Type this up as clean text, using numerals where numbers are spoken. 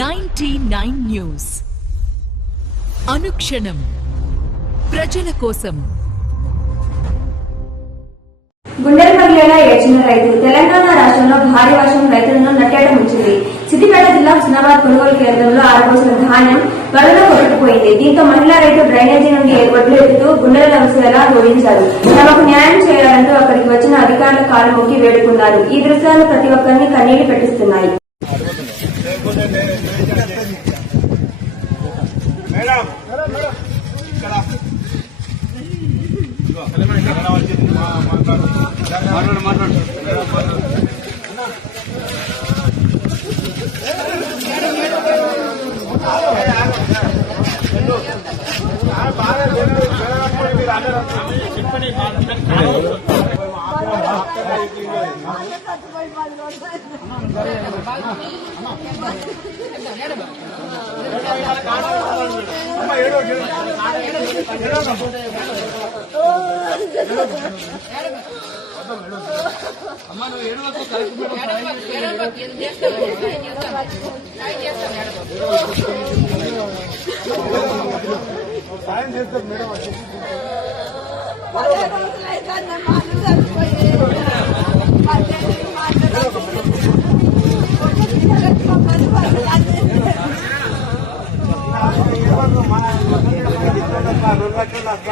99 news అనుక్షణం ప్రజల కోసం. గుండెలపల్లిలో ఏడ్చిన రైతు. తెలంగాణ రాష్ట్రంలో భారీ వర్షం రైతులను నట్టేట ముంచింది. సిద్దిపేట జిల్లా హుస్నాబాద్ కొనుగోలు కేంద్రంలో ఆరబోసిన ధాన్యం వరదలో కొట్టుకుపోయింది. దీంతో మహిళా రైతు డ్రైనేజీ నుండి ఒడ్లు ఎత్తుతూ గుండెల లవసేలా రోధించారు. తమకు న్యాయం చేయాలంటూ అక్కడికి వచ్చిన అధికారుల కాలు మొక్కి వేడుకున్నారు. ఈ దృశ్యాలు ప్రతి ఒక్కరిని కన్నీళ్లు పెట్టిస్తున్నాయి. సాయం చేస్తారు మేడం.